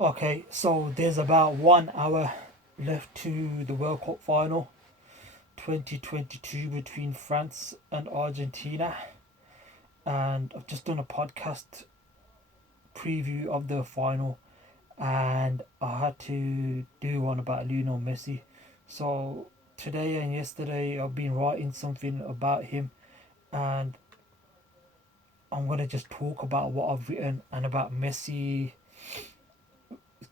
Okay, so there's about 1 hour left to the World Cup final 2022 between France and Argentina. And I've just done a podcast preview of the final, and I had to do one about Lionel Messi. So today and yesterday I've been writing something about him, and I'm gonna just talk about what I've written and about Messi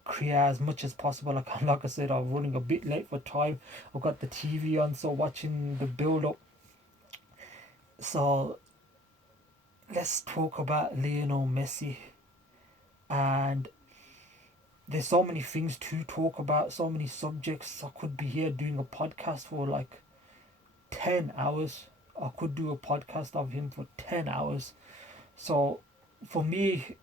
career as much as possible. Like I said, I'm running a bit late for time. I've got the TV on, so watching the build up. So let's talk about Lionel Messi. And there's so many things to talk about, so many subjects. I could be here doing a podcast for like 10 hours. I could do a podcast of him for 10 hours. So for me,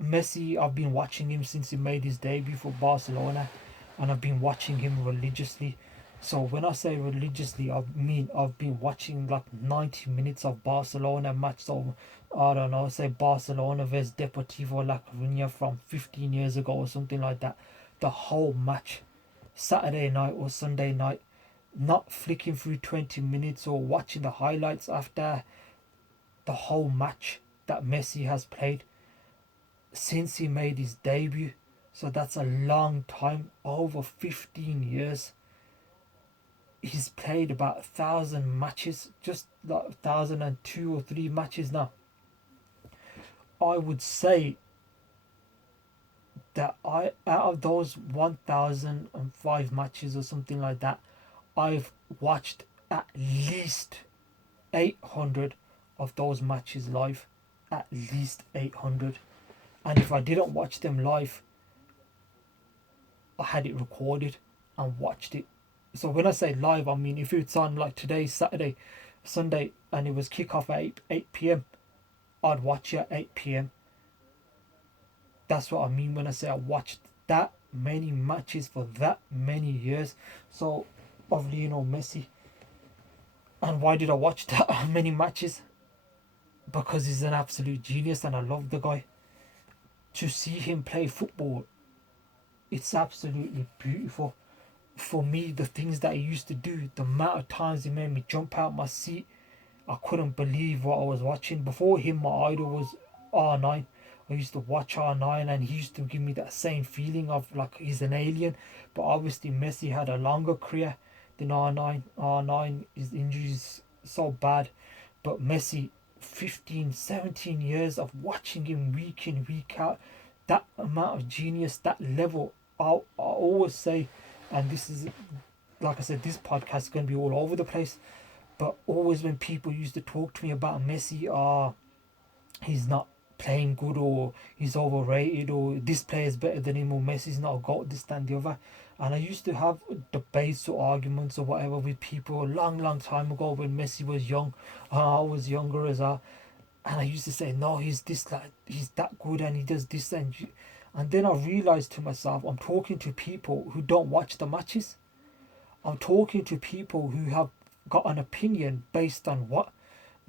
Messi, I've been watching him since he made his debut for Barcelona, and I've been watching him religiously. So when I say religiously, I mean I've been watching like 90 minutes of Barcelona match. So I don't know, say Barcelona versus Deportivo La Coruña from 15 years ago or something like that. The whole match, Saturday night or Sunday night, not flicking through 20 minutes or watching the highlights after the whole match that Messi has played since he made his debut. So that's a long time, over 15 years. He's played about 1,000 matches, just like 1,002 or 3 matches now. I would say that I out of those 1,005 matches or something like that, I've watched at least 800 of those matches live. At least 800. And if I didn't watch them live, I had it recorded and watched it. So when I say live, I mean if it's on like today, Saturday, Sunday, and it was kickoff at 8 p.m., I'd watch it at 8 p.m. That's what I mean when I say I watched that many matches for that many years. So, of Lionel Messi. And why did I watch that many matches? Because he's an absolute genius and I love the guy. To see him play football, it's absolutely beautiful. For me, the things that he used to do, the amount of times he made me jump out my seat, I couldn't believe what I was watching. Before him, my idol was R9. I used to watch R9 and he used to give me that same feeling of like he's an alien. But obviously, Messi had a longer career than R9. R9, his injuries so bad. But Messi, 15, 17 years of watching him week in, week out, that amount of genius, that level, I always say, and this is, like I said, this podcast is going to be all over the place, but always when people used to talk to me about Messi, he's not playing good or he's overrated or this player is better than him or Messi's not a goat, this, that, and the other. And I used to have debates or arguments or whatever with people a long, long time ago when Messi was young. I was younger as well. And I used to say, no, he's this, like, he's that good and he does this. And then I realized to myself, I'm talking to people who don't watch the matches. I'm talking to people who have got an opinion based on what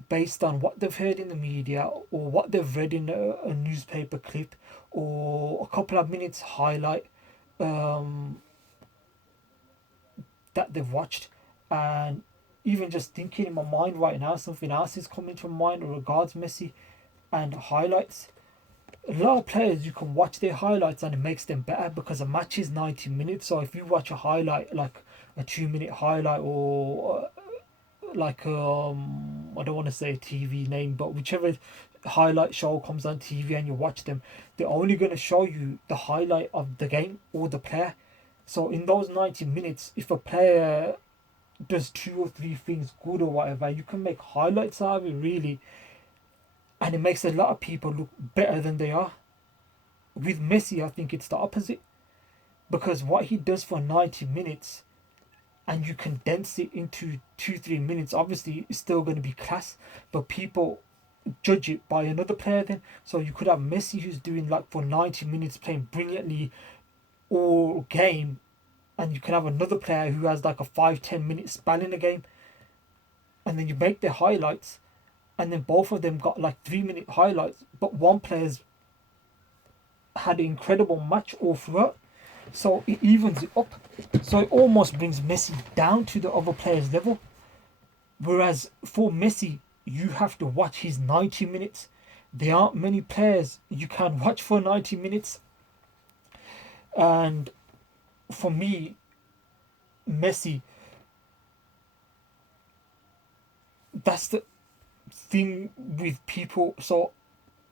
they've heard in the media or what they've read in a newspaper clip or a couple of minutes highlight um, that they've watched. And even just thinking in my mind right now, something else is coming to mind regards Messi and highlights. A lot of players, you can watch their highlights and it makes them better because a match is 90 minutes. So if you watch a highlight, like a 2 minute highlight or like I don't want to say a TV name, but whichever highlight show comes on TV and you watch them, they're only going to show you the highlight of the game or the player. So in those 90 minutes, if a player does 2 or 3 things good or whatever, you can make highlights out of it really, and it makes a lot of people look better than they are. With Messi, I think it's the opposite because what he does for 90 minutes and you condense it into 2 3 minutes, obviously it's still going to be class, but people judge it by another player then. So you could have Messi who's doing like for 90 minutes playing brilliantly all game, and you can have another player who has like a 5 10 minute span in a game, and then you make their highlights, and then both of them got like 3 minute highlights, but one player's had an incredible match all throughout. So it evens it up. So it almost brings Messi down to the other players' level. Whereas for Messi, you have to watch his 90 minutes. There aren't many players you can watch for 90 minutes. And for me, Messi, that's the thing with people. So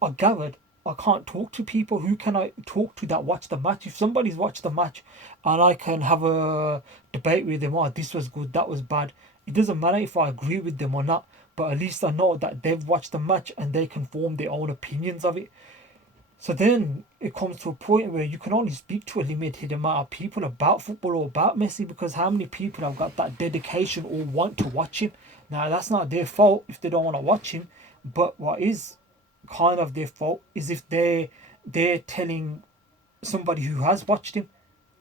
I gathered I can't talk to people. Who can I talk to that watch the match? If somebody's watched the match and I can have a debate with them, oh, this was good, that was bad. It doesn't matter if I agree with them or not, but at least I know that they've watched the match and they can form their own opinions of it. So then it comes to a point where you can only speak to a limited amount of people about football or about Messi, because how many people have got that dedication or want to watch him? Now that's not their fault if they don't want to watch him, but what is kind of their fault is if they're telling somebody who has watched him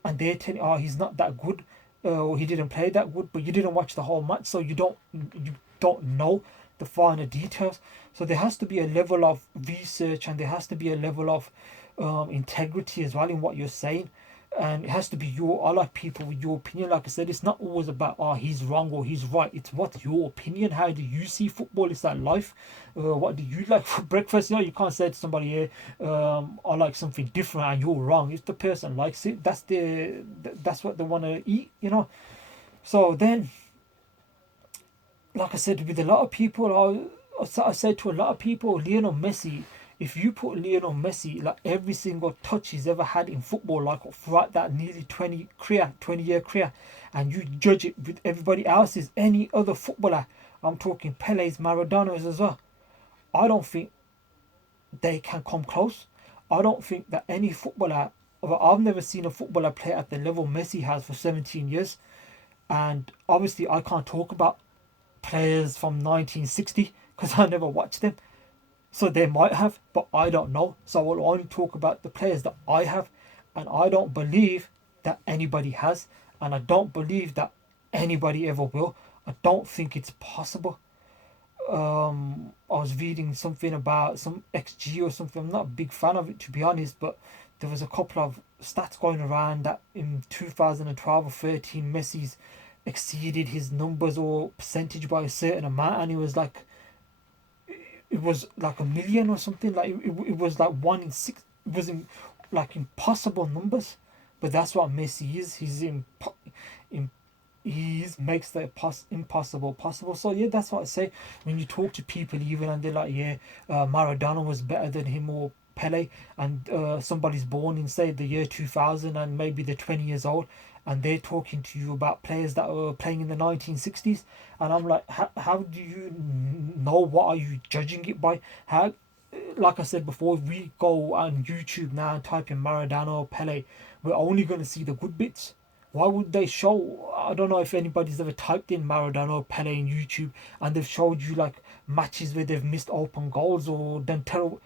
and they're telling, oh, he's not that good, or he didn't play that good, but you didn't watch the whole match, so you don't know the finer details. So there has to be a level of research and there has to be a level of integrity as well in what you're saying. And it has to be I like people with your opinion. Like I said, it's not always about, oh, he's wrong or he's right. It's what's your opinion. How do you see football? It's like life. What do you like for breakfast? You can't say to somebody here, I like something different and you're wrong. If the person likes it, that's what they want to eat. So then, like I said, with a lot of people, I said to a lot of people, Lionel Messi, if you put Lionel Messi, like every single touch he's ever had in football, like throughout that nearly 20-year career, and you judge it with everybody else's, any other footballer, I'm talking Pele's, Maradona's as well, I don't think they can come close. I don't think that any footballer, I've never seen a footballer play at the level Messi has for 17 years. And obviously, I can't talk about players from 1960 because I never watched them. So they might have, but I don't know. So I will only talk about the players that I have. And I don't believe that anybody has. And I don't believe that anybody ever will. I don't think it's possible. I was reading something about some XG or something. I'm not a big fan of it, to be honest, but there was a couple of stats going around that in 2012 or 13 Messi's exceeded his numbers or percentage by a certain amount, and it was like a million or something. Like it was like 1 in 6. It was like impossible numbers, but that's what Messi is. In he makes the impossible possible. So yeah, that's what I say. When you talk to people, even and they're like, yeah, Maradona was better than him or Pele, and somebody's born in say the year 2000 and maybe they're 20 years old, and they're talking to you about players that were playing in the 1960s, and I'm like, how do you know? What are you judging it by? How, like I said before, if we go on YouTube now and type in Maradona or Pele, we're only going to see the good bits. Why would they show? I don't know if anybody's ever typed in Maradona or Pele in YouTube and they've showed you like matches where they've missed open goals or done terrible.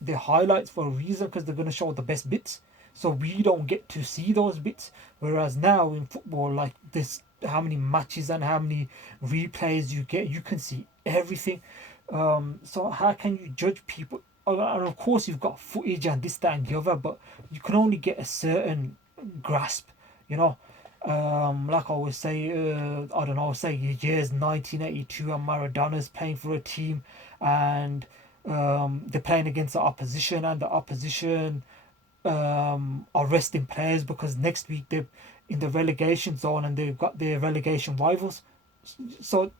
They're highlights for a reason because they're going to show the best bits. So we don't get to see those bits. Whereas now in football, like this, how many matches and how many replays you get, you can see everything. So how can you judge people? And of course, you've got footage and this, that, and the other, but you can only get a certain grasp. You know, like I always say, I don't know, say years 1982 and Maradona's playing for a team and they're playing against the opposition and the opposition are resting players because next week they're in the relegation zone and they've got their relegation rivals. So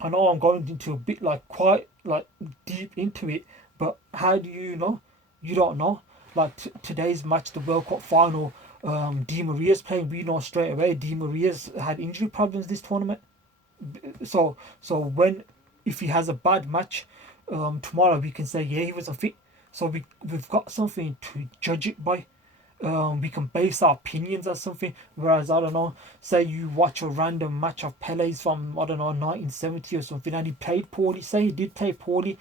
I know I'm going into a bit like quite like deep into it, but how do you know? You don't know. Like today's match, the World Cup final, Di Maria's playing. We know straight away Di Maria's had injury problems this tournament. So when if he has a bad match tomorrow, we can say yeah, he wasn't fit. So we've got something to judge it by. We can base our opinions on something. Whereas I don't know, say you watch a random match of Pele's from I don't know 1970 or something, and he played poorly. Say he did play poorly.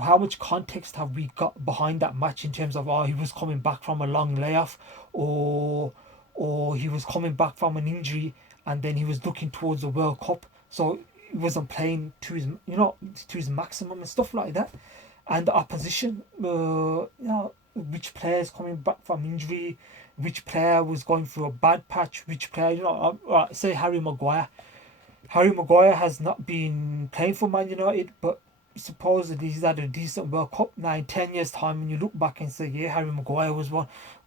How much context have we got behind that match in terms of he was coming back from a long layoff, or he was coming back from an injury and then he was looking towards the World Cup, so he wasn't playing to his to his maximum and stuff like that. and the opposition. Which players coming back from injury, which player was going through a bad patch, which player, say Harry Maguire. Harry Maguire has not been playing for Man United, but supposedly he's had a decent World Cup. Now, in 10 years' time, when you look back and say, yeah, Harry Maguire was one,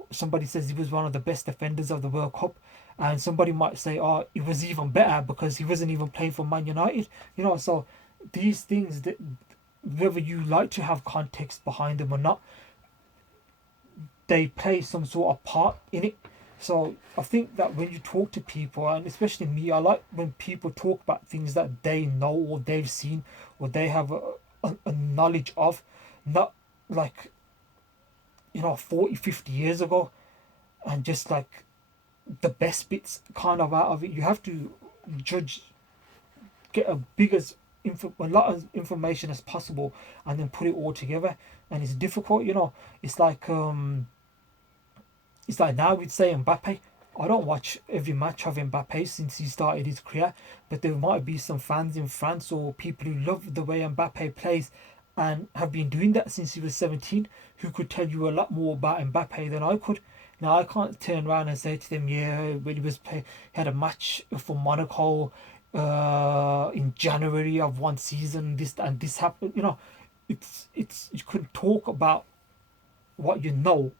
somebody says he was one of the best defenders of the World Cup, and somebody might say, oh, it was even better because he wasn't even playing for Man United. So these things, that whether you like to have context behind them or not, they play some sort of part in it. So I think that when you talk to people, and especially me, I like when people talk about things that they know or they've seen or they have a knowledge of, not like 40, 50 years ago, and just like the best bits kind of out of it. You have to judge, get a lot of information as possible, and then put it all together. And it's difficult. It's like now we'd say Mbappe. I don't watch every match of Mbappe since he started his career, but there might be some fans in France or people who love the way Mbappe plays and have been doing that since he was 17, who could tell you a lot more about Mbappe than I could. Now, I can't turn around and say to them, yeah, when he had a match for Monaco in January of one season, this and this happened. It's you can talk about what you know,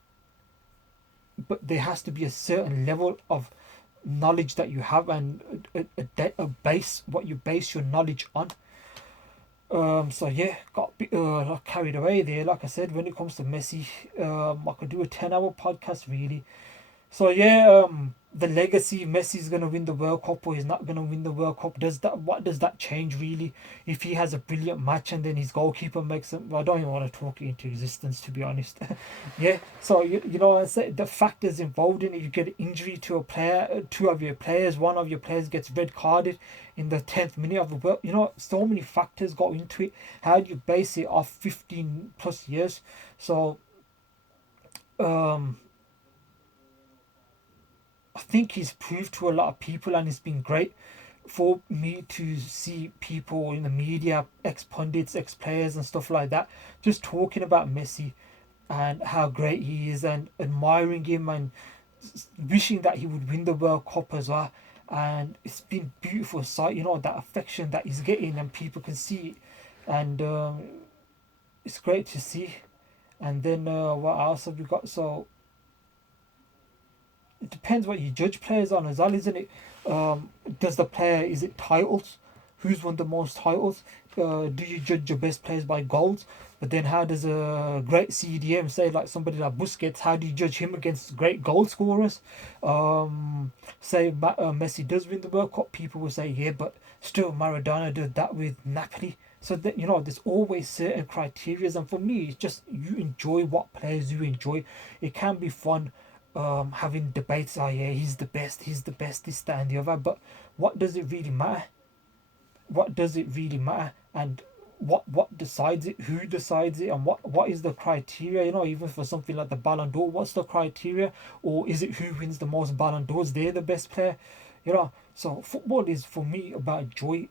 but there has to be a certain level of knowledge that you have, and a base, what you base your knowledge on. So yeah, got a bit carried away there. Like I said, when it comes to Messi, I could do a 10-hour podcast really. So yeah, the legacy, Messi's gonna win the World Cup or he's not gonna win the World Cup. What does that change really? If he has a brilliant match and then his goalkeeper makes it, well, I don't even want to talk it into existence, to be honest. Yeah. So I said the factors involved in it. You get an injury to a player, two of your players, one of your players gets red carded in the 10th minute of the world. So many factors go into it. How do you base it off 15 plus years? So um I think he's proved to a lot of people, and it's been great for me to see people in the media, ex pundits, ex players, and stuff like that, just talking about Messi and how great he is, and admiring him, and wishing that he would win the World Cup as well. And it's been beautiful sight, that affection that he's getting, and people can see it, and it's great to see. And then what else have we got? So it depends what you judge players on as well, isn't it? Does the player, is it titles? Who's won the most titles? Do you judge your best players by goals? But then how does a great CDM, say like somebody like Busquets, how do you judge him against great goal scorers? Messi does win the World Cup, people will say yeah, but still Maradona did that with Napoli. So that there's always certain criteria, and for me, it's just you enjoy what players you enjoy. It can be fun having debates. Oh yeah, he's the best, this, that, and the other. But what does it really matter? What does it really matter? And what decides it? Who decides it? And what is the criteria? Even for something like the Ballon d'Or, what's the criteria? Or is it who wins the most Ballon d'Ors? They're the best player. So football is for me about joy,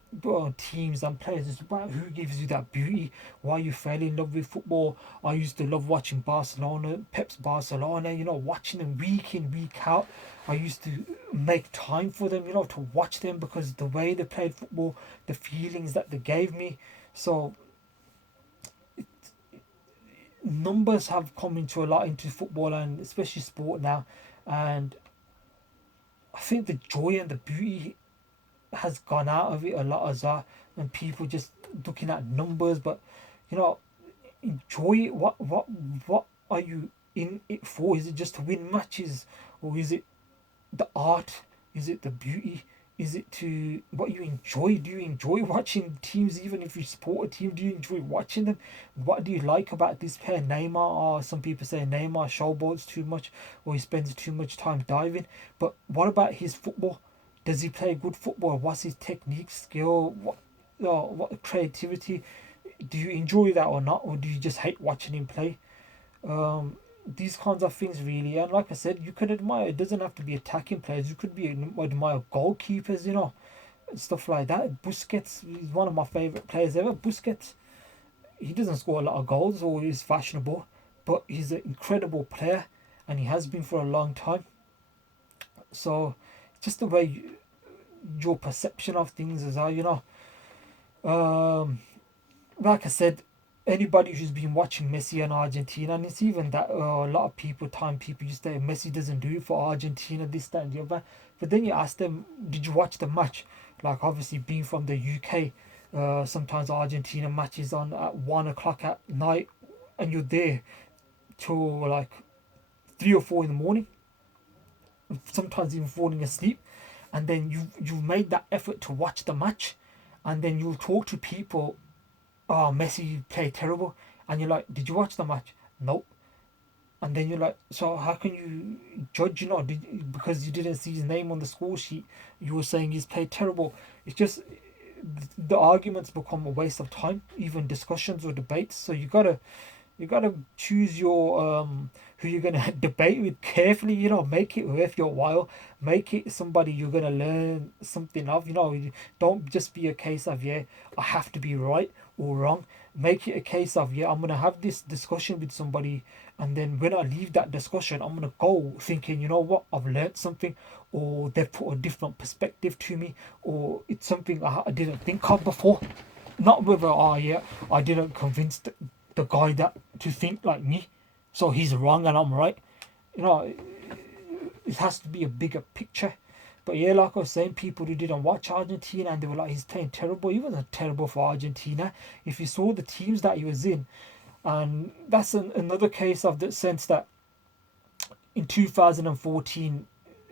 teams and players. It's about who gives you that beauty, why you fell in love with football. I used to love watching Barcelona, Pep's Barcelona, watching them week in, week out. I used to make time for them, to watch them, because the way they played football, the feelings that they gave me. So numbers have come into a lot into football, and especially sport now. And I think the joy and the beauty has gone out of it a lot as well, and people just looking at numbers. But you know enjoy it. What are you in it for? Is it just to win matches, or is it the art? Is it the beauty? Is it to what you enjoy? Do you enjoy watching teams? Even if you support a team, do you enjoy watching them? What do you like about this player, Neymar? Or some people say Neymar showboats too much, or he spends too much time diving. But what about his football? Does he play good football? What's his technique, skill? What creativity? Do you enjoy that or not, or do you just hate watching him play? These kinds of things really. And like I said, you could admire, it doesn't have to be attacking players, you could be admire goalkeepers, stuff like that. Busquets is one of my favorite players ever. Busquets, he doesn't score a lot of goals or he's fashionable, but he's an incredible player, and he has been for a long time. So just the way your perception of things is, um, like I said, anybody who's been watching Messi and Argentina, and it's even that a lot of people used to say Messi doesn't do it for Argentina, this, that, and the other. But then you ask them, did you watch the match? Like, obviously, being from the UK, sometimes Argentina matches on at 1 o'clock at night, and you're there till like 3 or 4 in the morning, sometimes even falling asleep, and then you've made that effort to watch the match, and then you'll talk to people, oh, Messi played terrible, and you're like, did you watch the match? Nope. And then you're like, so how can you judge? Because you didn't see his name on the score sheet, you were saying he's played terrible. It's just the arguments become a waste of time, even discussions or debates. So you gotta choose your who you're gonna debate with carefully. Make it worth your while. Make it somebody you're gonna learn something of. Don't just be a case of, yeah, I have to be right or wrong. Make it a case of, yeah, I'm gonna have this discussion with somebody, and then when I leave that discussion, I'm gonna go thinking, you know what, I've learned something, or they've put a different perspective to me, or it's something I didn't think of before. Not whether, oh yeah, I didn't convince the guy that to think like me, so he's wrong and I'm right. You know, it has to be a bigger picture. But yeah, like I was saying, people who didn't watch Argentina and they were like, he's playing terrible. He wasn't terrible for Argentina. If you saw the teams that he was in, and that's another case of the sense that in 2014,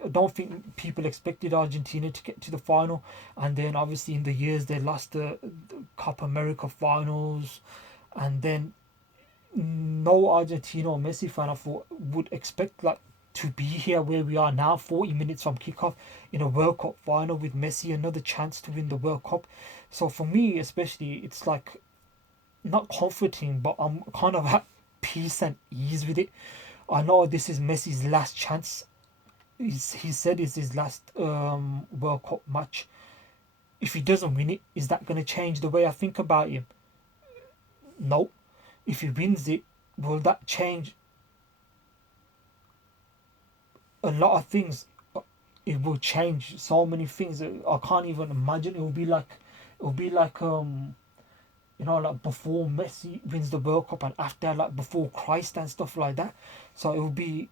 I don't think people expected Argentina to get to the final, and then obviously in the years they lost the Copa America finals, and then no Argentina or Messi fan I thought would expect like to be here where we are now, 40 minutes from kickoff in a World Cup final with Messi, another chance to win the World Cup. So for me, especially, it's like not comforting, but I'm kind of at peace and ease with it. I know this is Messi's last chance. He said it's his last World Cup match. If he doesn't win it, is that going to change the way I think about him? No. If he wins it, will that change a lot of things? It will change so many things. I can't even imagine. It will be like before Messi wins the World Cup and after, like before Christ and stuff like that. So it will be,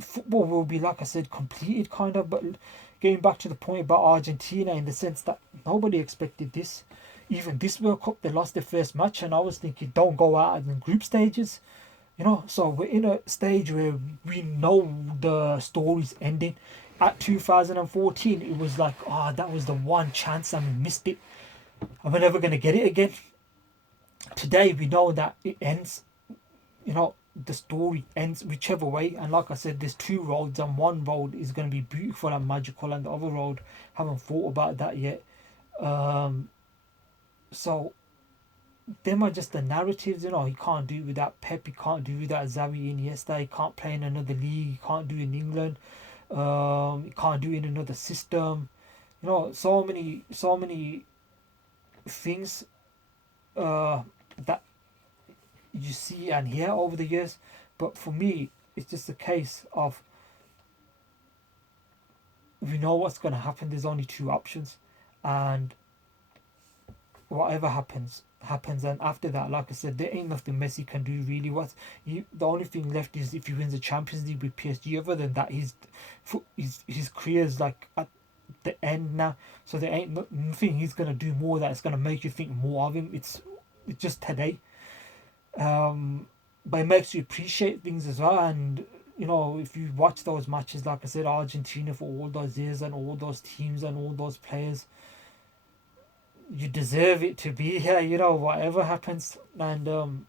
football will be, like I said, completed kind of. But getting back to the point about Argentina, in the sense that nobody expected this. Even this World Cup, they lost their first match, and I was thinking, don't go out in the group stages. So we're in a stage where we know the story's ending. At 2014, it was like, that was the one chance and we missed it, and we're never going to get it again. Today, we know that it ends. The story ends whichever way. And like I said, there's two roads, and one road is going to be beautiful and magical, and the other road, haven't thought about that yet. So them are just the narratives. He can't do it without Pep, he can't do it without Xavi and Iniesta, he can't play in another league, he can't do it in England, he can't do it in another system. So many things that you see and hear over the years. But for me, it's just a case of, we know what's going to happen. There's only two options, and whatever happens, and after that, like I said, there ain't nothing Messi can do really. The only thing left is if he wins the Champions League with PSG. Other than that, his career's like at the end now. So there ain't nothing he's gonna do more that's gonna make you think more of him. It's just today. But it makes you appreciate things as well. And if you watch those matches, like I said, Argentina for all those years and all those teams and all those players, you deserve it to be here, whatever happens. And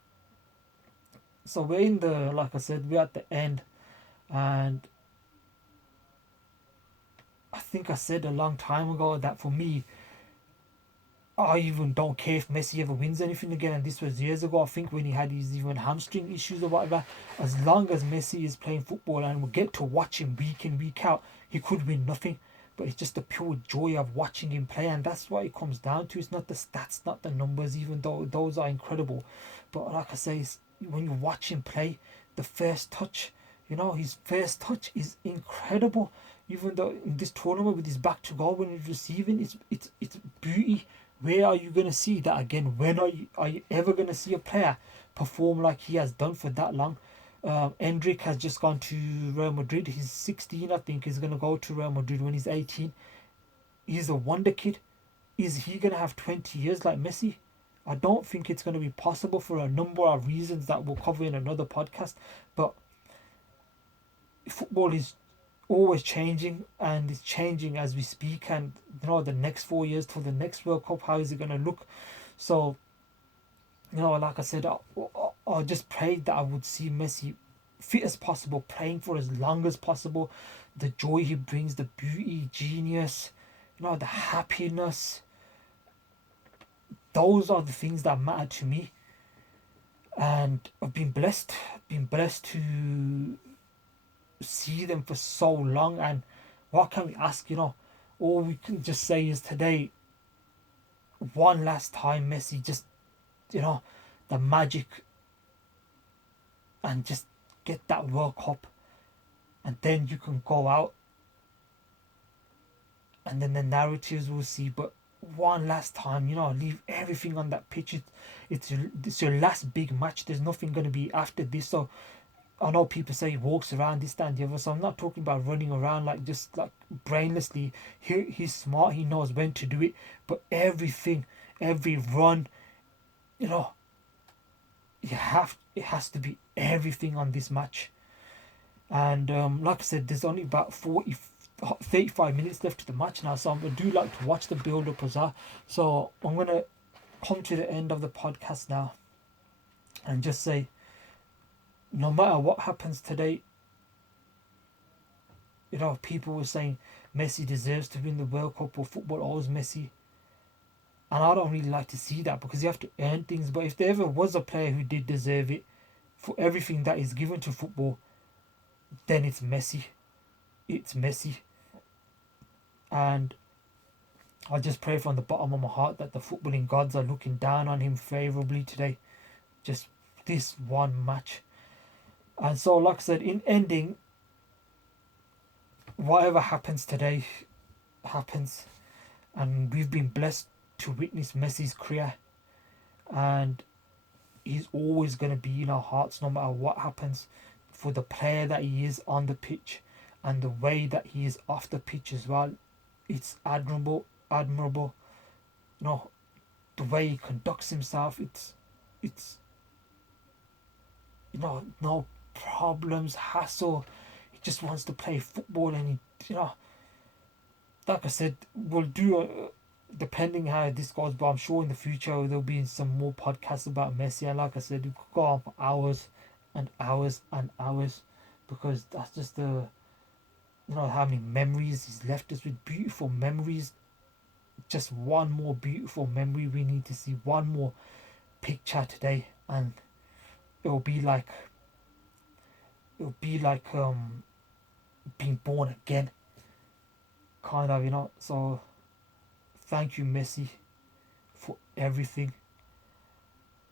so we're in the, like I said, we're at the end. And I think I said a long time ago that for me, I even don't care if Messi ever wins anything again. And this was years ago, I think, when he had his even hamstring issues or whatever. As long as Messi is playing football and we get to watch him week in, week out, he could win nothing. but it's just the pure joy of watching him play, and that's what it comes down to. It's not the stats, not the numbers, even though those are incredible. But like I say, it's when you watch him play, the first touch, his first touch is incredible. Even though in this tournament with his back to goal when he's receiving, it's beauty. Where are you gonna see that again? When are you ever gonna see a player perform like he has done for that long? Endrick has just gone to Real Madrid. He's 16, I think. He's gonna go to Real Madrid when he's 18. He's a wonder kid. Is he gonna have 20 years like Messi? I don't think it's gonna be possible for a number of reasons that we'll cover in another podcast. But football is always changing, and it's changing as we speak. And the next 4 years till the next World Cup, how is it gonna look? So like I said, I just prayed that I would see Messi fit as possible, playing for as long as possible. The joy he brings, the beauty, genius, the happiness. Those are the things that matter to me, and I've been blessed. To see them for so long. And what can we ask? All we can just say is today, one last time, Messi, just the magic, and just get that World Cup, and then you can go out, and then the narratives we'll see. But one last time, leave everything on that pitch. It's your last big match. There's nothing going to be after this. So I know people say he walks around this, that, and the other. So I'm not talking about running around like just like brainlessly. He's smart. He knows when to do it. But everything, every run, it has to be everything on this match. And like I said, there's only about 35 minutes left of the match now, so I do like to watch the build up as well. So I'm gonna come to the end of the podcast now and just say, no matter what happens today, people were saying Messi deserves to win the World Cup, or football owes Messi. And I don't really like to see that, because you have to earn things. But if there ever was a player who did deserve it for everything that is given to football, then it's Messi. It's Messi. And I just pray from the bottom of my heart that the footballing gods are looking down on him favourably today. Just this one match. And so, like I said, in ending, whatever happens today happens. And we've been blessed to witness Messi's career. And he's always going to be in our hearts no matter what happens, for the player that he is on the pitch and the way that he is off the pitch as well. It's admirable. The way he conducts himself, it's no problems, hassle. He just wants to play football, and like I said, we'll do depending how this goes, but I'm sure in the future there'll be some more podcasts about Messi. And like I said, it could go on for hours and hours and hours, because that's just how many memories he's left us with, beautiful memories. Just one more beautiful memory we need to see, one more picture today, and it'll be like being born again, kind of. So thank you, Messi, for everything.